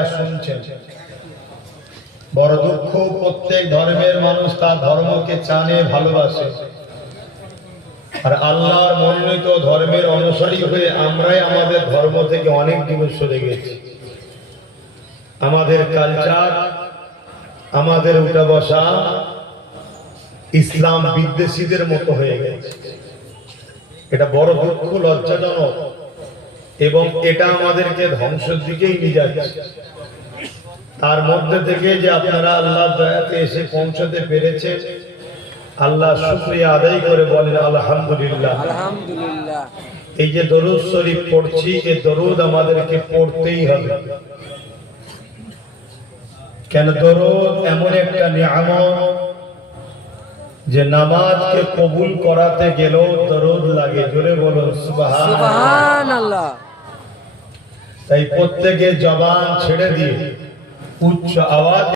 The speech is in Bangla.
ভাইয়েরা শুনছেন, বড় দুঃখ, প্রত্যেক ধর্মের মানুষ তার ধর্মকে জানে, ভালোবাসে, আর আল্লাহর মনোনীত ধর্মের অনুসারী হয়ে আমরাই আমাদের ধর্ম থেকে অনেক দূরে সরে গেছি। আমাদের কালচার, আমাদের উঠা বসা ইসলাম বিদ্বেষীদের মতো হয়ে গেছে। এটা বড় দুঃখ, লজ্জাজনক, এবং এটা আমাদেরকে ধ্বংসের দিকেই নিয়ে যাচ্ছে। তার মধ্যে থেকে যে আপনারা আল্লাহর দয়াতে এসে পৌঁছতে পেরেছেন, আল্লাহ শুকরিয়া আদায় করে বলেন আলহামদুলিল্লাহ। আলহামদুলিল্লাহ। এই যে দরুদ শরীফ পড়ছি, এই দরুদ আমাদেরকে পড়তেই হবে। কেন? দরুদ এমন একটা নিয়ামত যে নামাজকে কবুল করাতে গেলেও দরুদ লাগে। জোরে বলুন সুবহানাল্লাহ। তাই প্রত্যেকে জবান ছেড়ে দিয়ে উচ্চ আওয়াজ